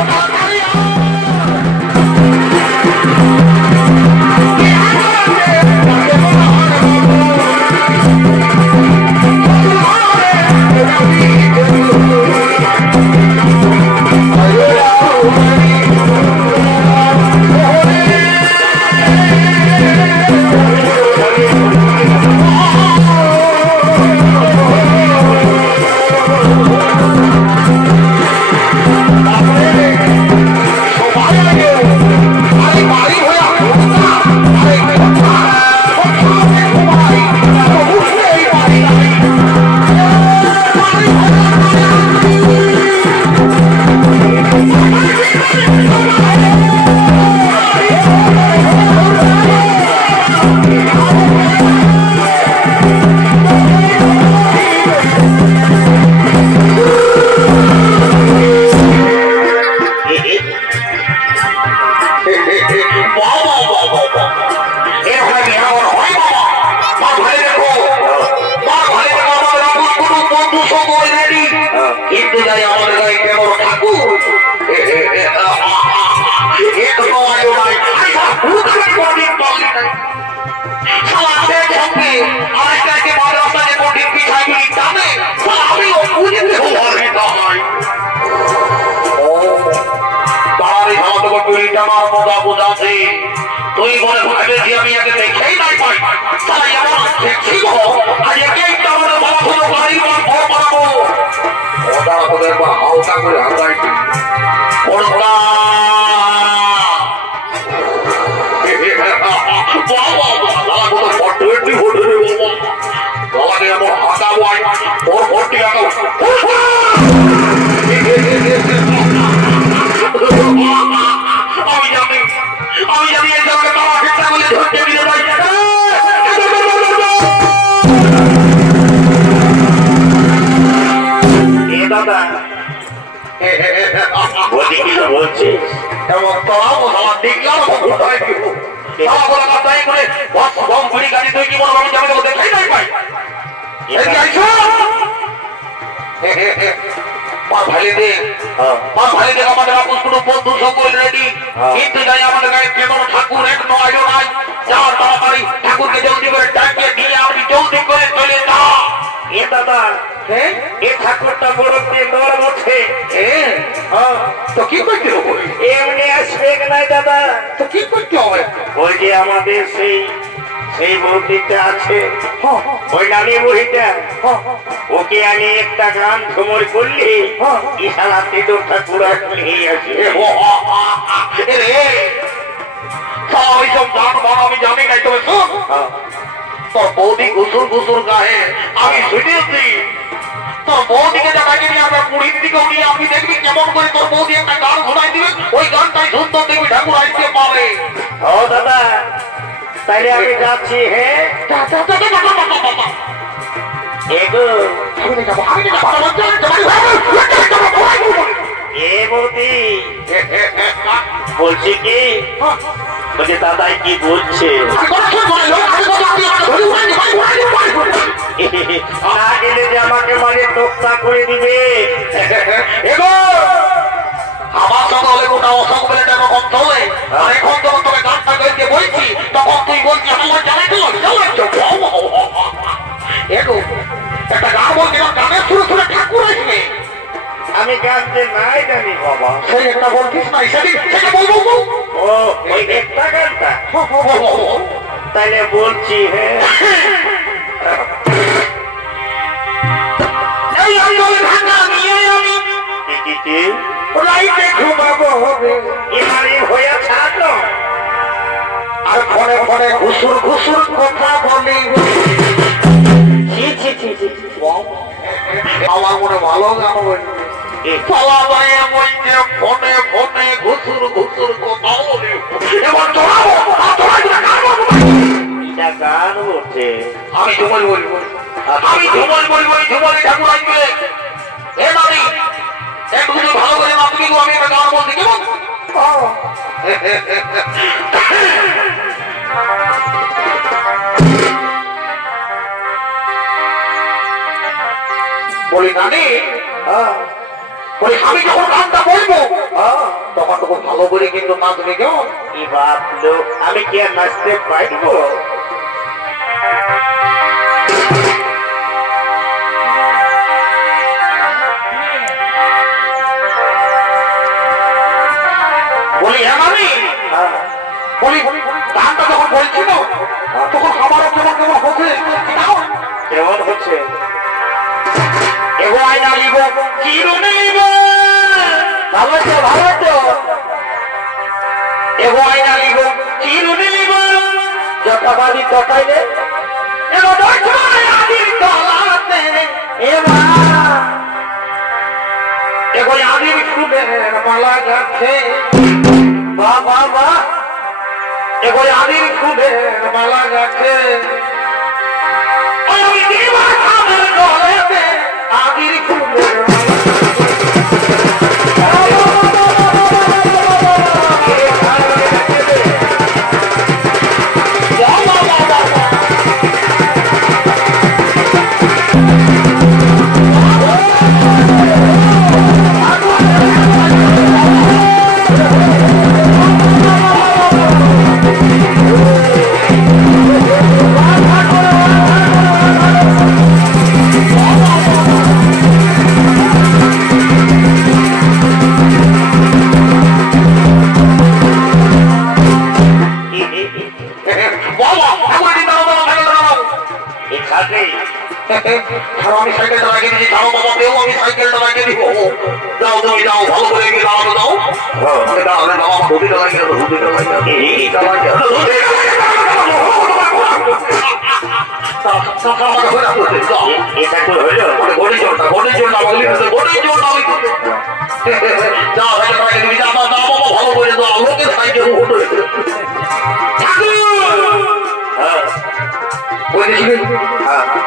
Come on, বোঝাছে তুই মনে ভাবেছি আমি আগে দেখেই নাই পাই। তাই আমার দেখছি গো তো আমার বাবা হলো বাড়ি মার ভর পাবো। ওটা ওদের বা হালকা করে হালকাই পড়তা বাবা বাবা বাবা আমার আনো আমি দে আমাদের আপন কোনো বন্ধু সকল রেডি হ্যাঁ। কিন্তু যাই আমাদের গায়ে সেই সেই মন্দিরটা আছে। হ্যাঁ ওই নানি বুড়িটা হ্যাঁ ওকে আমি একটা গান ঝুমর করলি হ্যাঁ। ইশারা ওইসব গান মান আমি জানি নাই তবে শোন। হ্যাঁ, তোর বৌদি ঘুসুর ঘুসুর গায়ে আমি শুনেছি। তোর বৌদিকে দেখাকে নিয়ে আমরা পুরীর দিকেও নিয়ে আপনি দেখবি কেমন করে তোর বৌদি একটা গান শোনাই দিবে। ওই গানটাই সুন্দর দেখবি ঠাকুর আসতে পারে ও দাদা। তাইলে আমি যাচ্ছি হ্যাঁ? হে বলছি কি? বলছি দাদাই কি বলছে? না গেলে যে আমাকে মানে তোক্তা করে দিবে। আমার সাথে অনেক ওটা অসংবেলে যখন চলে অনেকক্ষণ যখন তবে গানটা করিতে বলছি তখন সেই একটা বলছিস? না সেদিন সেটা বলব? ও ওই একটা গানটা। তাইলে বলছি এই অঞ্চল ঢাকা নিয়ে আমি কি কি কি? রাইতে ঘুমাবো হবে। এবারে ছাড়লো আর ফোনে ফোনে ঘুসুর ঘুসুর কথা বলি। আমার মনে ভালো গান পালা বাইয়ে বলছে ফোনে ফোনে ঘুসুর ঘুসুর কথা বলি এবার চড়াবো। এটা গান বলছে আমি ঝুমল বলব আমি ঝুমল বলব এই ঠাকুর আসবে এ নানি একটু যদি ভালো করে না আমি একটা গান বলছি কেমন বলি, নানি হ্যাঁ বলে, আমি যখন গানটা বলব তখন তখন ভালো করে কিন্তু নাচবে কেমন কি ভাবলো আমি কি আর নাচতে পারব? মালা গাছে বাহ এবারে আদির ফুলের মালা গাছে আদির ফুলের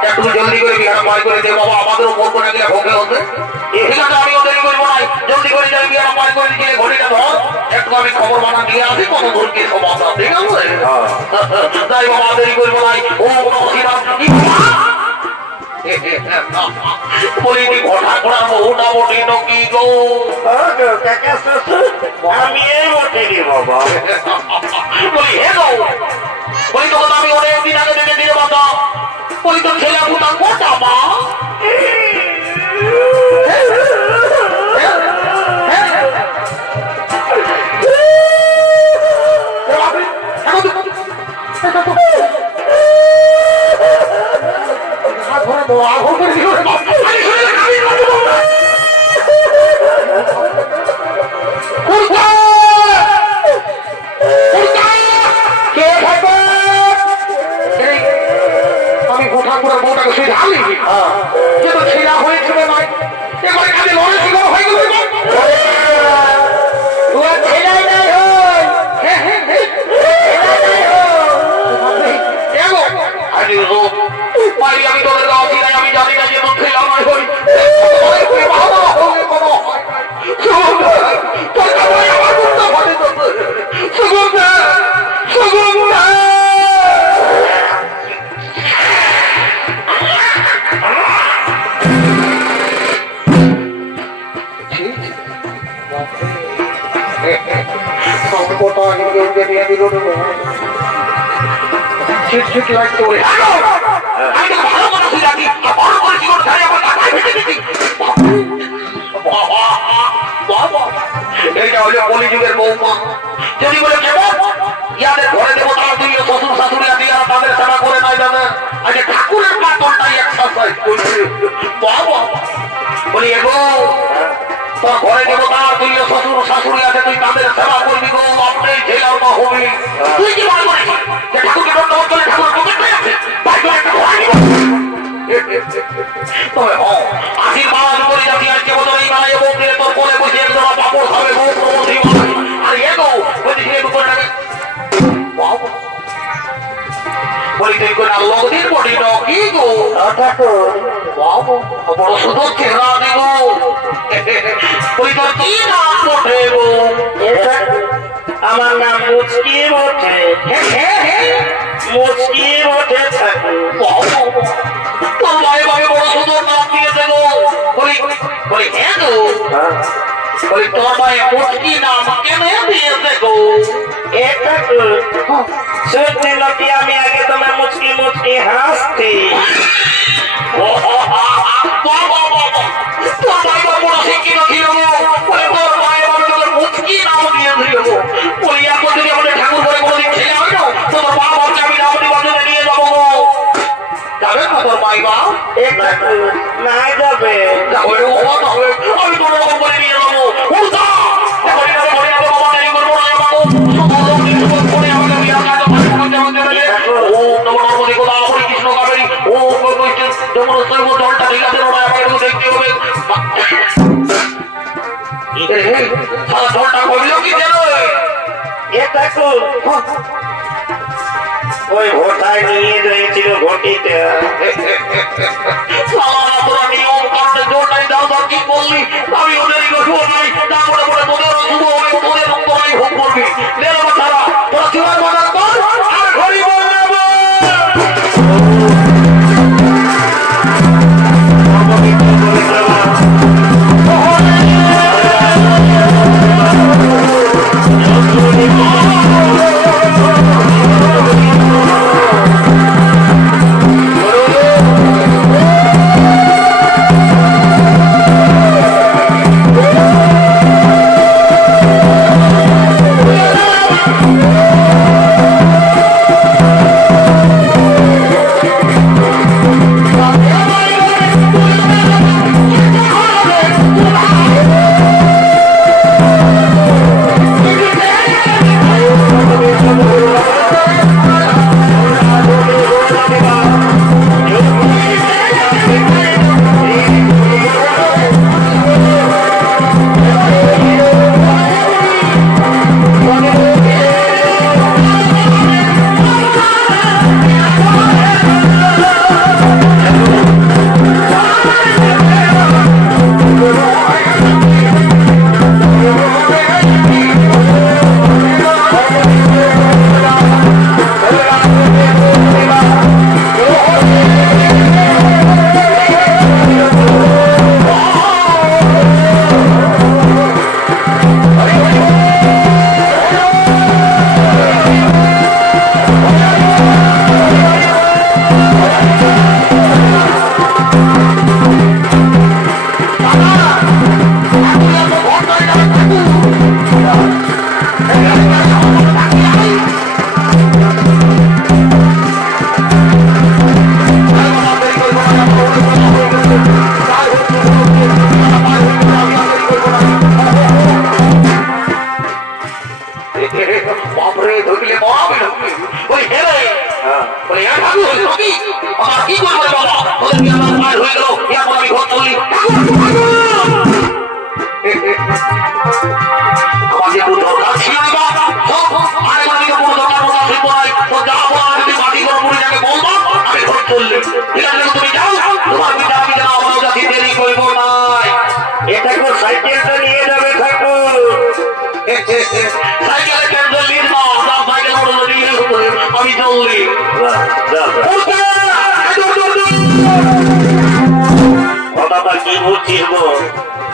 একটু জলদি করে বিহার পার করে দে বাবা আমাদেরও মরবো না গেলে ভোগে হতে ঠিক আছে আমিও করব না জলদি করে যাই বিহার পার করে দিলে ঘড়িটা ধর একটু আমি খবর বানা দিয়ে আসি কত দূর কি সমস্যা ঠিক আছে তাই বাবা দেরি করব না ও নমস্কার ঘটা বহুটা নকি গো? আমি এই বটে রে বাবা। বলি হে গো বলি তখন আমি অনেক দিন আগে দেখে দিয়ে বাবা। বলি তো খেলা পুতা কোটা মা? এইটা হলো কলিযুগের বৌমা যদি বলে কেমন ইয়াদের ঘরে দেবো তারা দুই শ্বশুর শাশুড়ি আছে ইয়ারা তাদের সেবা করে নাই দাদা। আজকে ঠাকুরের পাতলটাই এক্সারসাইজ করছে। বাবা। বলি এগো তোর ঘরে দেবো তার তুই শ্বশুর শাশুড়ি আছে তুই তাদের সেবা করবি গো আপনি ছেলেও তো হবি। তুই কি মনে করিস যে ঠাকুরকে বন্ধ করতে ঠাকুর পকেটে আছে? তাই তো একটা আশীর্বাদ করে যাচ্ছি আজকে বছর এই বউ দিলে তোর কোলে বসে একজন পাপড় খাবে বউ প্রমোদি আর এ গো বলছি একটু করে রাখে বলি তুই কোন লগদিন বলি ন গো? বড় সুন্দর চেহারা দিব বলি তোর কি নাম বটে গো? আমার নাম মুচকি বটে। মুচকি বটে ঠাকুর বলি বলি হ্যাঁ গো। বলি তোর মুটকি নাম কেনে দিয়েছে গো। এটা সত্যি নাকি আমি আগে তোমার মুচকি মুচকি হাসতে বা বড় শিক্ষিত ছিল যাবে না বা? এটা তো যাবে যাবে, ও, ও, আমি কোনো রকম করে নিয়ে যাব। বাবা, না, বাবু। ওরা আমাকে একটু ওই ভোটায় নিয়ে গিয়েছিল ঘটিতে। আমি ওদেরই শুভ তো সাইকেলটা নিয়ে যাবে ঠাকুর। সাইকেলে ক্যান্সেল নিস না না সাইকেল মোটর নিয়ে আমি চললি কথাটা কি বলছিস গো?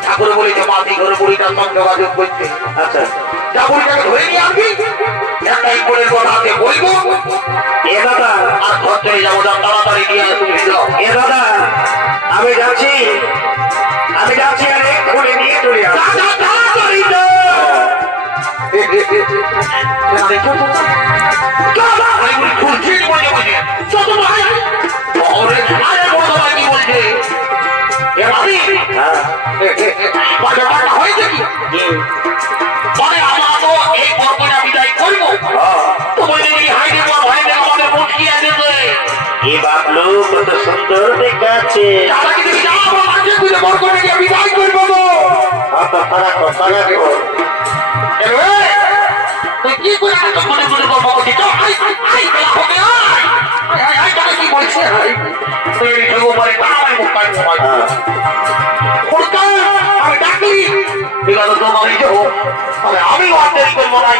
ঠাকুর বলেছে মাটি ঘরে বুড়িটার সঙ্গে যোগাযোগ করছে আচ্ছা। যা ধরে নিয়ে আসবি। একটা ইপনের কথা হাতে বলব? এ দাদা আর ঘর চলে যাব তাড়াতাড়ি নিয়ে আসবি এ দাদা আমি যাচ্ছি। আমি যাচ্ছি আর এক্ষুনি নিয়ে চলে আসব। তাড়াতাড়ি যা। আরে বুড়ি তুই এই ঠেকো বলে তাই মুখ পাই মোবাই হ্যাঁ কোনটা আমি ডাকি এই যাব তবে আমি আর দেরি করব নাই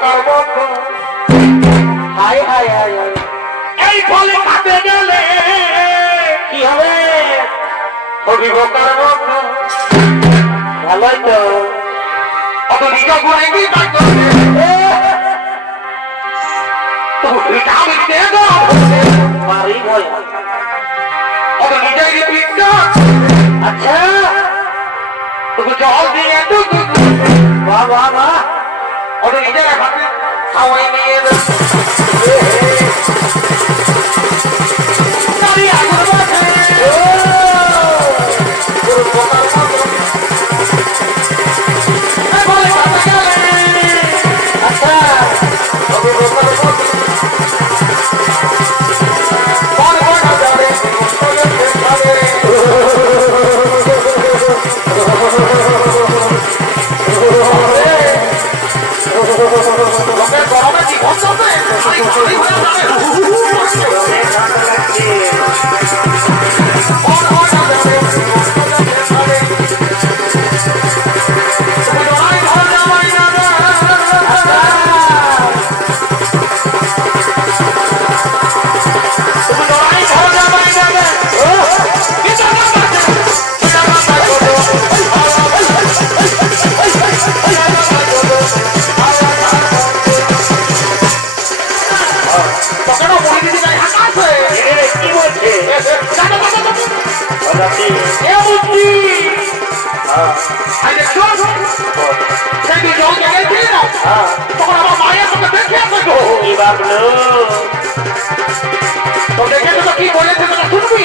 পুরুষ হাই হাই হাই এই ফলে কাটে গেলে কি হবে ছবি বোকার ভালোই তো অত নিজ গুণে কি করবে আচ্ছা তুমি জল দিয়ে টুকু বাহ নিজেরা অত খাওয়াই নিয়ে কি বলে দেবে না? শুনবি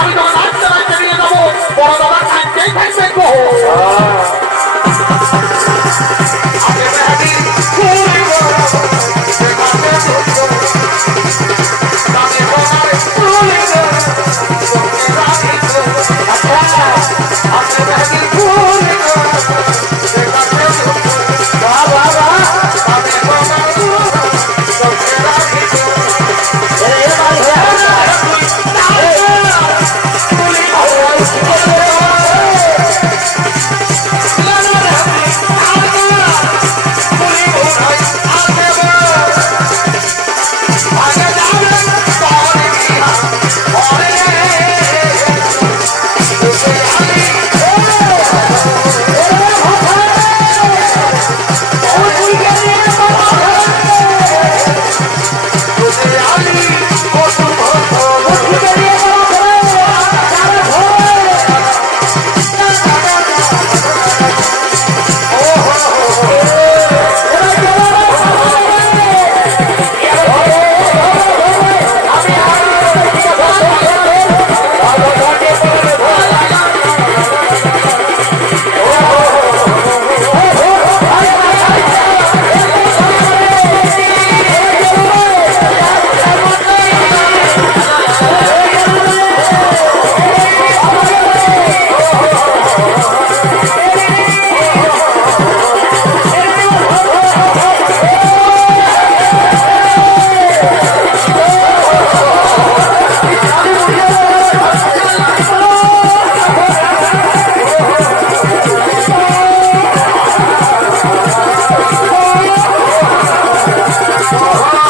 আমি যখন আজকে রাখতে নিয়ে যাব বড় দাদার খাইতেই খাইতে